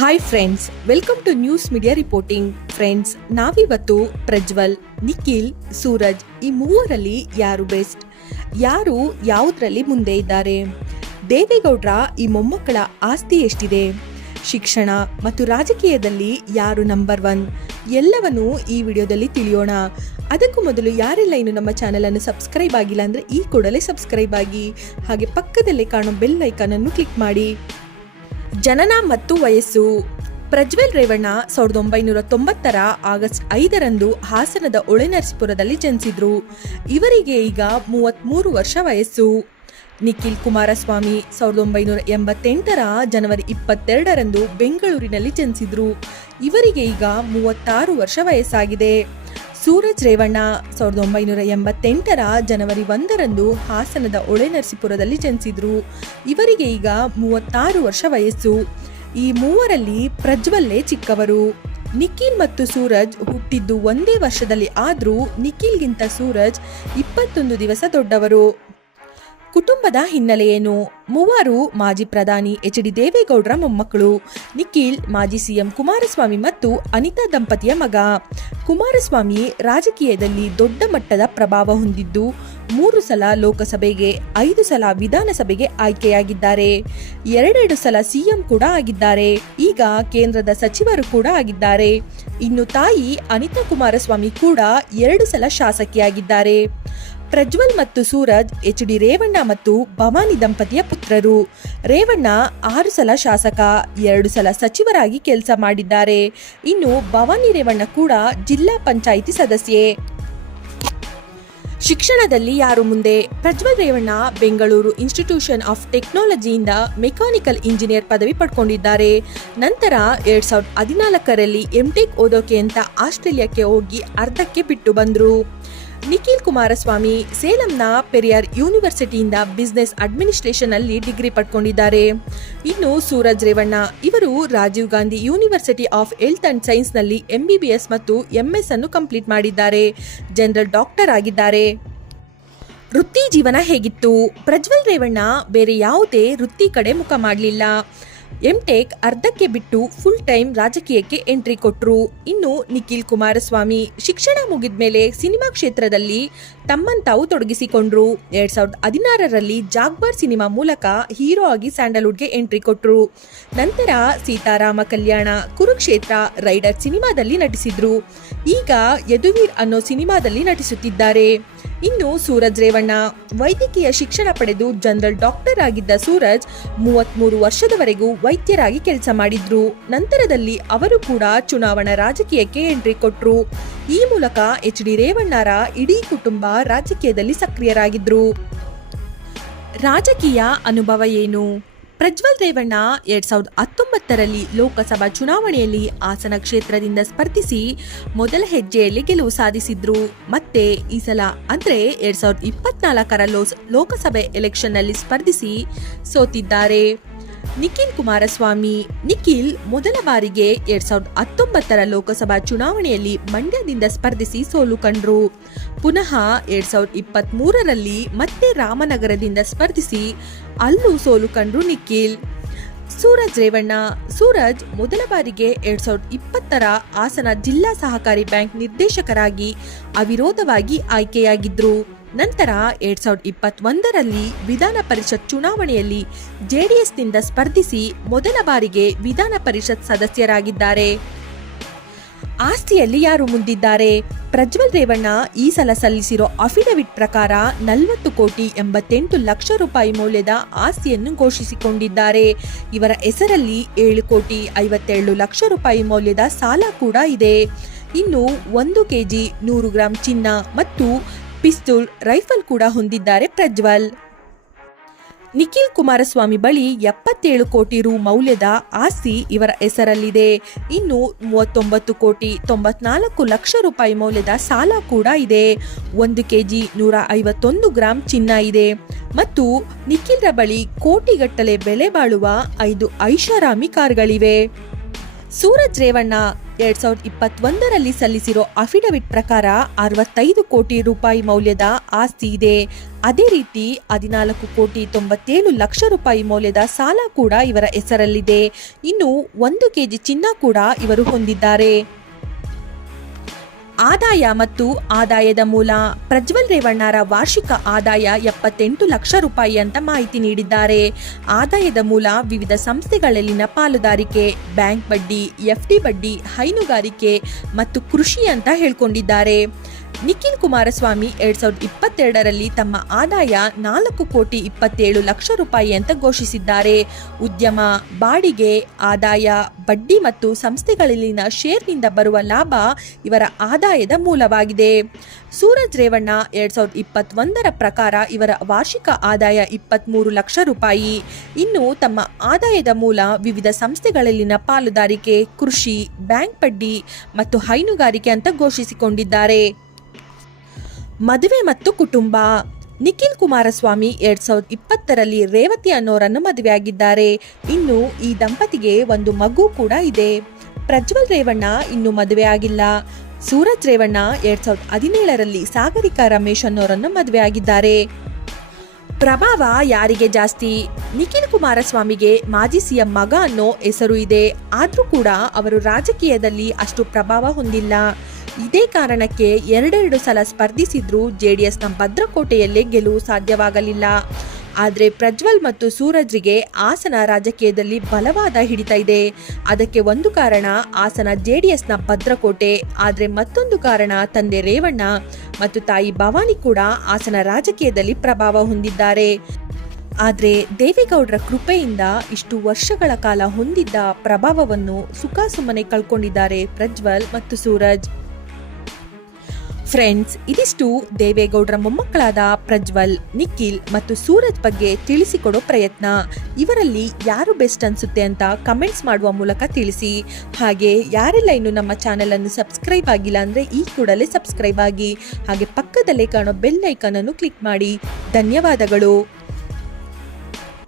Hi friends, welcome to news media reporting. Friends, ನಾವಿವತ್ತು ಪ್ರಜ್ವಲ್, ನಿಖಿಲ್, ಸೂರಜ್ ಈ ಮೂವರಲ್ಲಿ ಯಾರು ಬೆಸ್ಟ್, ಯಾರು ಯಾವುದರಲ್ಲಿ ಮುಂದೆ ಇದ್ದಾರೆ, ದೇವೇಗೌಡರ ಈ ಮೊಮ್ಮಕ್ಕಳ ಆಸ್ತಿ ಎಷ್ಟಿದೆ, ಶಿಕ್ಷಣ ಮತ್ತು ರಾಜಕೀಯದಲ್ಲಿ ಯಾರು ನಂಬರ್ 1 ಎಲ್ಲವನ್ನೂ ಈ ವಿಡಿಯೋದಲ್ಲಿ ತಿಳಿಯೋಣ. ಅದಕ್ಕೂ ಮೊದಲು ಯಾರೆಲ್ಲ ಇನ್ನು ನಮ್ಮ ಚಾನೆಲ್ ಅನ್ನು ಸಬ್ಸ್ಕ್ರೈಬ್ ಆಗಿಲ್ಲ ಅಂದರೆ ಈ ಕೂಡಲೇ ಸಬ್ಸ್ಕ್ರೈಬ್ ಆಗಿ, ಹಾಗೆ ಪಕ್ಕದಲ್ಲೇ ಕಾಣೋ ಬೆಲ್ ಐಕಾನ್ ಅನ್ನು ಕ್ಲಿಕ್ ಮಾಡಿ. ಜನನ ಮತ್ತು ವಯಸ್ಸು. ಪ್ರಜ್ವಲ್ ರೇವಣ್ಣ 1990ರ ಆಗಸ್ಟ್ 5ರಂದು ಹಾಸನದ ಹೊಳೆನರಸೀಪುರದಲ್ಲಿ ಜನಿಸಿದ್ರು. ಇವರಿಗೆ ಈಗ 33 ವರ್ಷ ವಯಸ್ಸು. ನಿಖಿಲ್ ಕುಮಾರಸ್ವಾಮಿ 1988ರ ಜನವರಿ 22ರಂದು ಬೆಂಗಳೂರಿನಲ್ಲಿ ಜನಿಸಿದ್ರು. ಇವರಿಗೆ ಈಗ 36 ವರ್ಷ ವಯಸ್ಸಾಗಿದೆ. ಸೂರಜ್ ರೇವಣ್ಣ 1988ರ ಜನವರಿ 1ರಂದು ಹಾಸನದ ಹೊಳೆನರಸೀಪುರದಲ್ಲಿ ಜನಿಸಿದ್ರು. ಇವರಿಗೆ ಈಗ 36 ವರ್ಷ ವಯಸ್ಸು. ಈ ಮೂವರಲ್ಲಿ ಪ್ರಜ್ವಲ್ಲೇ ಚಿಕ್ಕವರು. ನಿಖಿಲ್ ಮತ್ತು ಸೂರಜ್ ಹುಟ್ಟಿದ್ದು ಒಂದೇ ವರ್ಷದಲ್ಲಿ ಆದರೂ ನಿಖಿಲ್ಗಿಂತ ಸೂರಜ್ 21 ದಿವಸ ದೊಡ್ಡವರು. ಕುಟುಂಬದ ಹಿನ್ನೆಲೆ ಏನು? ಮೂವರು ಮಾಜಿ ಪ್ರಧಾನಿ ಎಚ್.ಡಿ. ದೇವೇಗೌಡರ ಮೊಮ್ಮಕ್ಕಳು. ನಿಖಿಲ್ ಮಾಜಿ ಸಿಎಂ ಕುಮಾರಸ್ವಾಮಿ ಮತ್ತು ಅನಿತಾ ದಂಪತಿಯ ಮಗ. ಕುಮಾರಸ್ವಾಮಿ ರಾಜಕೀಯದಲ್ಲಿ ದೊಡ್ಡ ಮಟ್ಟದ ಪ್ರಭಾವ ಹೊಂದಿದ್ದು 3 ಸಲ ಲೋಕಸಭೆಗೆ, 5 ಸಲ ವಿಧಾನಸಭೆಗೆ ಆಯ್ಕೆಯಾಗಿದ್ದಾರೆ. 2 ಸಲ ಸಿಎಂ ಕೂಡ ಆಗಿದ್ದಾರೆ. ಈಗ ಕೇಂದ್ರದ ಸಚಿವರು ಕೂಡ ಆಗಿದ್ದಾರೆ. ಇನ್ನು ತಾಯಿ ಅನಿತಾ ಕುಮಾರಸ್ವಾಮಿ ಕೂಡ 2 ಸಲ ಶಾಸಕಿಯಾಗಿದ್ದಾರೆ. ಪ್ರಜ್ವಲ್ ಮತ್ತು ಸೂರಜ್ ಎಚ್.ಡಿ. ರೇವಣ್ಣ ಮತ್ತು ಭವಾನಿ ದಂಪತಿಯ ಪುತ್ರರು. ರೇವಣ್ಣ 6 ಸಲ ಶಾಸಕ, 2 ಸಲ ಸಚಿವರಾಗಿ ಕೆಲಸ ಮಾಡಿದ್ದಾರೆ. ಇನ್ನು ಭವಾನಿ ರೇವಣ್ಣ ಕೂಡ ಜಿಲ್ಲಾ ಪಂಚಾಯಿತಿ ಸದಸ್ಯೆ. ಶಿಕ್ಷಣದಲ್ಲಿ ಯಾರು ಮುಂದೆ? ಪ್ರಜ್ವಲ್ ರೇವಣ್ಣ ಬೆಂಗಳೂರು ಇನ್ಸ್ಟಿಟ್ಯೂಷನ್ ಆಫ್ ಟೆಕ್ನಾಲಜಿಯಿಂದ ಮೆಕ್ಯಾನಿಕಲ್ ಇಂಜಿನಿಯರ್ ಪದವಿ ಪಡ್ಕೊಂಡಿದ್ದಾರೆ. ನಂತರ 2014ರಲ್ಲಿ ಎಂಟೆಕ್ ಓದೋಕೆ ಅಂತ ಆಸ್ಟ್ರೇಲಿಯಾಕ್ಕೆ ಹೋಗಿ ಅರ್ಧಕ್ಕೆ ಬಿಟ್ಟು ಬಂದರು. ನಿಖಿಲ್ ಕುಮಾರಸ್ವಾಮಿ ಸೇಲಂನ ಪೆರಿಯಾರ್ ಯೂನಿವರ್ಸಿಟಿಯಿಂದ ಬಿಸಿನೆಸ್ ಅಡ್ಮಿನಿಸ್ಟ್ರೇಷನ್ ಅಲ್ಲಿ ಡಿಗ್ರಿ ಪಡ್ಕೊಂಡಿದ್ದಾರೆ. ಇನ್ನು ಸೂರಜ್ ರೇವಣ್ಣ ಇವರು Rajiv Gandhi university of health and science ನಲ್ಲಿ MBBS ಮತ್ತು MS ಅನ್ನು ಕಂಪ್ಲೀಟ್ ಮಾಡಿದ್ದಾರೆ. ಜನರಲ್ ಡಾಕ್ಟರ್ ಆಗಿದ್ದಾರೆ. ವೃತ್ತಿ ಜೀವನ ಹೇಗಿತ್ತು? ಪ್ರಜ್ವಲ್ ರೇವಣ್ಣ ಬೇರೆ ಯಾವುದೇ ವೃತ್ತಿ ಕಡೆ ಮುಖ ಮಾಡಲಿಲ್ಲ. ಎಂಟೆಕ್ ಅರ್ಧಕ್ಕೆ ಬಿಟ್ಟು ಫುಲ್ ಟೈಮ್ ರಾಜಕೀಯಕ್ಕೆ ಎಂಟ್ರಿ ಕೊಟ್ರು. ಇನ್ನು ನಿಖಿಲ್ ಕುಮಾರಸ್ವಾಮಿ ಶಿಕ್ಷಣ ಮುಗಿದ ಮೇಲೆ ಸಿನಿಮಾ ಕ್ಷೇತ್ರದಲ್ಲಿ ತಮ್ಮನ್ನು ತಾವು ತೊಡಗಿಸಿಕೊಂಡ್ರು. 2016ರಲ್ಲಿ ಜಾಗ್ವಾರ್ ಸಿನಿಮಾ ಮೂಲಕ ಹೀರೋ ಆಗಿ ಸ್ಯಾಂಡಲ್ವುಡ್ಗೆ ಎಂಟ್ರಿ ಕೊಟ್ರು. ನಂತರ ಸೀತಾರಾಮ ಕಲ್ಯಾಣ, ಕುರುಕ್ಷೇತ್ರ, ರೈಡರ್ ಸಿನಿಮಾದಲ್ಲಿ ನಟಿಸಿದ್ರು. ಈಗ ಯದುವೀರ್ ಅನ್ನೋ ಸಿನಿಮಾದಲ್ಲಿ ನಟಿಸುತ್ತಿದ್ದಾರೆ. ಇನ್ನು ಸೂರಜ್ ರೇವಣ್ಣ ವೈದ್ಯಕೀಯ ಶಿಕ್ಷಣ ಪಡೆದು ಜನರಲ್ ಡಾಕ್ಟರ್ ಆಗಿದ್ದ ಸೂರಜ್ 33 ವರ್ಷದವರೆಗೂ ವೈದ್ಯರಾಗಿ ಕೆಲಸ ಮಾಡಿದ್ರು. ನಂತರದಲ್ಲಿ ಅವರು ಕೂಡ ಚುನಾವಣಾ ರಾಜಕೀಯಕ್ಕೆ ಎಂಟ್ರಿ ಕೊಟ್ರು. ಈ ಮೂಲಕ ಎಚ್.ಡಿ. ರೇವಣ್ಣರ ಇಡೀ ಕುಟುಂಬ ರಾಜಕೀಯದಲ್ಲಿ ಸಕ್ರಿಯರಾಗಿದ್ರು. ರಾಜಕೀಯ ಅನುಭವ ಏನು? ಪ್ರಜ್ವಲ್ ರೇವಣ್ಣ 2019ರಲ್ಲಿ ಲೋಕಸಭಾ ಚುನಾವಣೆಯಲ್ಲಿ ಹಾಸನ ಕ್ಷೇತ್ರದಿಂದ ಸ್ಪರ್ಧಿಸಿ ಮೊದಲ ಹೆಜ್ಜೆಯಲ್ಲಿ ಗೆಲುವು ಸಾಧಿಸಿದ್ರು. ಮತ್ತೆ ಈ ಸಲ ಅಂದ್ರೆ 2024ರ ಲೋಕಸಭೆ ಎಲೆಕ್ಷನ್ನಲ್ಲಿ ಸ್ಪರ್ಧಿಸಿ ಸೋತಿದ್ದಾರೆ. ನಿಖಿಲ್ ಕುಮಾರಸ್ವಾಮಿ ನಿಖಿಲ್ ಮೊದಲ ಬಾರಿಗೆ 2019ರ ಲೋಕಸಭಾ ಚುನಾವಣೆಯಲ್ಲಿ ಮಂಡ್ಯದಿಂದ ಸ್ಪರ್ಧಿಸಿ ಸೋಲು ಕಂಡ್ರು. ಪುನಃ 2023ರಲ್ಲಿ ಮತ್ತೆ ರಾಮನಗರದಿಂದ ಸ್ಪರ್ಧಿಸಿ ಅಲ್ಲೂ ಸೋಲು ಕಂಡ್ರು ನಿಖಿಲ್. ಸೂರಜ್ ರೇವಣ್ಣ ಸೂರಜ್ ಮೊದಲ ಬಾರಿಗೆ 2020ರ ಹಾಸನ ಜಿಲ್ಲಾ ಸಹಕಾರಿ ಬ್ಯಾಂಕ್ ನಿರ್ದೇಶಕರಾಗಿ ಅವಿರೋಧವಾಗಿ ಆಯ್ಕೆಯಾಗಿದ್ರು. ನಂತರ 2021ರಲ್ಲಿ ವಿಧಾನ ಪರಿಷತ್ ಚುನಾವಣೆಯಲ್ಲಿ JDSನಿಂದ ಸ್ಪರ್ಧಿಸಿ ಮೊದಲ ಬಾರಿಗೆ ವಿಧಾನ ಪರಿಷತ್ ಸದಸ್ಯರಾಗಿದ್ದಾರೆ. ಆಸ್ತಿಯಲ್ಲಿ ಯಾರು ಮುಂದಿದ್ದಾರೆ? ಪ್ರಜ್ವಲ್ ರೇವಣ್ಣ ಈ ಸಲ ಸಲ್ಲಿಸಿರೋ ಅಫಿಡವಿಟ್ ಪ್ರಕಾರ 40,88 ಲಕ್ಷ ಮೌಲ್ಯದ ಆಸ್ತಿಯನ್ನು ಘೋಷಿಸಿಕೊಂಡಿದ್ದಾರೆ. ಇವರ ಹೆಸರಲ್ಲಿ 7,57 ಲಕ್ಷ ಮೌಲ್ಯದ ಸಾಲ ಕೂಡ ಇದೆ. ಇನ್ನು 1 kg 100 ಗ್ರಾಂ ಚಿನ್ನ ಮತ್ತು ಪಿಸ್ತೂಲ್, ರೈಫಲ್ ಕೂಡ ಹೊಂದಿದ್ದಾರೆ ಪ್ರಜ್ವಲ್. ನಿಖಿಲ್ ಕುಮಾರಸ್ವಾಮಿ ಬಳಿ 77 ಕೋಟಿ ರು ಮೌಲ್ಯದ ಆಸ್ತಿ ಇವರ ಹೆಸರಲ್ಲಿದೆ. ಇನ್ನು 39,94 ಲಕ್ಷ ಮೌಲ್ಯದ ಸಾಲ ಕೂಡ ಇದೆ. 1 kg 151 ಗ್ರಾಂ ಚಿನ್ನ ಇದೆ ಮತ್ತು ನಿಖಿಲ್ರ ಬಳಿ ಕೋಟಿಗಟ್ಟಲೆ ಬೆಲೆ ಬಾಳುವ 5 ಐಷಾರಾಮಿ ಕಾರ್ಗಳಿವೆ. ಸೂರಜ್ ರೇವಣ್ಣ 2021ರಲ್ಲಿ ಸಲ್ಲಿಸಿರೋ ಅಫಿಡವಿಟ್ ಪ್ರಕಾರ 65 ಕೋಟಿ ರೂಪಾಯಿ ಮೌಲ್ಯದ ಆಸ್ತಿ ಇದೆ. ಅದೇ ರೀತಿ 14,97,00,000 ರೂಪಾಯಿ ಮೌಲ್ಯದ ಸಾಲ ಕೂಡ ಇವರ ಹೆಸರಲ್ಲಿದೆ. ಇನ್ನು 1 ಕೆಜಿ ಚಿನ್ನ ಕೂಡ ಇವರು ಹೊಂದಿದ್ದಾರೆ. ಆದಾಯ ಮತ್ತು ಆದಾಯದ ಮೂಲ. ಪ್ರಜ್ವಲ್ ರೇವಣ್ಣರ ವಾರ್ಷಿಕ ಆದಾಯ 78 ಲಕ್ಷ ರೂಪಾಯಿ ಅಂತ ಮಾಹಿತಿ ನೀಡಿದ್ದಾರೆ. ಆದಾಯದ ಮೂಲ ವಿವಿಧ ಸಂಸ್ಥೆಗಳಲ್ಲಿನ ಪಾಲುದಾರಿಕೆ, ಬ್ಯಾಂಕ್ ಬಡ್ಡಿ, FD ಬಡ್ಡಿ, ಹೈನುಗಾರಿಕೆ ಮತ್ತು ಕೃಷಿ ಅಂತ ಹೇಳ್ಕೊಂಡಿದ್ದಾರೆ. ನಿಖಿಲ್ ಕುಮಾರಸ್ವಾಮಿ 2022ರಲ್ಲಿ ತಮ್ಮ ಆದಾಯ 4,27,00,000 ರೂಪಾಯಿ ಅಂತ ಘೋಷಿಸಿದ್ದಾರೆ. ಉದ್ಯಮ, ಬಾಡಿಗೆ, ಆದಾಯ, ಬಡ್ಡಿ ಮತ್ತು ಸಂಸ್ಥೆಗಳಲ್ಲಿನ ಶೇರ್ನಿಂದ ಬರುವ ಲಾಭ ಇವರ ಆದಾಯದ ಮೂಲವಾಗಿದೆ. ಸೂರಜ್ ರೇವಣ್ಣ 2021ರ ಪ್ರಕಾರ ಇವರ ವಾರ್ಷಿಕ ಆದಾಯ 23 ಲಕ್ಷ ರೂಪಾಯಿ. ಇನ್ನು ತಮ್ಮ ಆದಾಯದ ಮೂಲ ವಿವಿಧ ಸಂಸ್ಥೆಗಳಲ್ಲಿನ ಪಾಲುದಾರಿಕೆ, ಕೃಷಿ, ಬ್ಯಾಂಕ್ ಬಡ್ಡಿ ಮತ್ತು ಹೈನುಗಾರಿಕೆ ಅಂತ ಘೋಷಿಸಿಕೊಂಡಿದ್ದಾರೆ. ಮದುವೆ ಮತ್ತು ಕುಟುಂಬ. ನಿಖಿಲ್ ಕುಮಾರಸ್ವಾಮಿ 2020ರಲ್ಲಿ ರೇವತಿ ಅನ್ನೋರನ್ನು ಮದುವೆಯಾಗಿದ್ದಾರೆ. ಇನ್ನು ಈ ದಂಪತಿಗೆ ಒಂದು ಮಗು ಕೂಡ ಇದೆ. ಪ್ರಜ್ವಲ್ ರೇವಣ್ಣ ಇನ್ನು ಮದುವೆ ಆಗಿಲ್ಲ. ಸೂರಜ್ ರೇವಣ್ಣ 2017ರಲ್ಲಿ ಸಾಗರಿಕಾ ರಮೇಶ್ ಅನ್ನೋರನ್ನು ಮದುವೆಯಾಗಿದ್ದಾರೆ. ಪ್ರಭಾವ ಯಾರಿಗೆ ಜಾಸ್ತಿ? ನಿಖಿಲ್ ಕುಮಾರಸ್ವಾಮಿಗೆ ಮಾಜಿ ಸಿಎಂ ಮಗ ಅನ್ನೋ ಹೆಸರು ಇದೆ. ಆದ್ರೂ ಕೂಡ ಅವರು ರಾಜಕೀಯದಲ್ಲಿ ಅಷ್ಟು ಪ್ರಭಾವ ಹೊಂದಿಲ್ಲ. ಇದೇ ಕಾರಣಕ್ಕೆ 2 ಸಲ ಸ್ಪರ್ಧಿಸಿದ್ರೂ JDSನ ಭದ್ರಕೋಟೆಯಲ್ಲೇ ಗೆಲುವು ಸಾಧ್ಯವಾಗಲಿಲ್ಲ. ಆದರೆ ಪ್ರಜ್ವಲ್ ಮತ್ತು ಸೂರಜ್ರಿಗೆ ಹಾಸನ ರಾಜಕೀಯದಲ್ಲಿ ಬಲವಾದ ಹಿಡಿತ ಇದೆ. ಅದಕ್ಕೆ ಒಂದು ಕಾರಣ ಹಾಸನ JDSನ ಭದ್ರಕೋಟೆ. ಆದರೆ ಮತ್ತೊಂದು ಕಾರಣ ತಂದೆ ರೇವಣ್ಣ ಮತ್ತು ತಾಯಿ ಭವಾನಿ ಕೂಡ ಹಾಸನ ರಾಜಕೀಯದಲ್ಲಿ ಪ್ರಭಾವ ಹೊಂದಿದ್ದಾರೆ. ಆದರೆ ದೇವೇಗೌಡರ ಕೃಪೆಯಿಂದ ಇಷ್ಟು ವರ್ಷಗಳ ಕಾಲ ಹೊಂದಿದ್ದ ಪ್ರಭಾವವನ್ನು ಸುಖಾಸುಮ್ಮನೆ ಕಳ್ಕೊಂಡಿದ್ದಾರೆ ಪ್ರಜ್ವಲ್ ಮತ್ತು ಸೂರಜ್. ಫ್ರೆಂಡ್ಸ್, ಇದಿಷ್ಟು ದೇವೇಗೌಡರ ಮೊಮ್ಮಕ್ಕಳಾದ ಪ್ರಜ್ವಲ್, ನಿಖಿಲ್ ಮತ್ತು ಸೂರಜ್ ಬಗ್ಗೆ ತಿಳಿಸಿಕೊಡೋ ಪ್ರಯತ್ನ. ಇವರಲ್ಲಿ ಯಾರು ಬೆಸ್ಟ್ ಅನ್ಸುತ್ತೆ ಅಂತ ಕಮೆಂಟ್ಸ್ ಮಾಡುವ ಮೂಲಕ ತಿಳಿಸಿ. ಹಾಗೆ ಯಾರೆಲ್ಲ ಇನ್ನು ನಮ್ಮ ಚಾನೆಲ್ ಅನ್ನು ಸಬ್ಸ್ಕ್ರೈಬ್ ಆಗಿಲ್ಲ ಅಂದರೆ ಈ ಕೂಡಲೇ ಸಬ್ಸ್ಕ್ರೈಬ್ ಆಗಿ. ಹಾಗೆ ಪಕ್ಕದಲ್ಲೇ ಕಾಣೋ ಬೆಲ್ ಐಕಾನ್ ಅನ್ನು ಕ್ಲಿಕ್ ಮಾಡಿ. ಧನ್ಯವಾದಗಳು.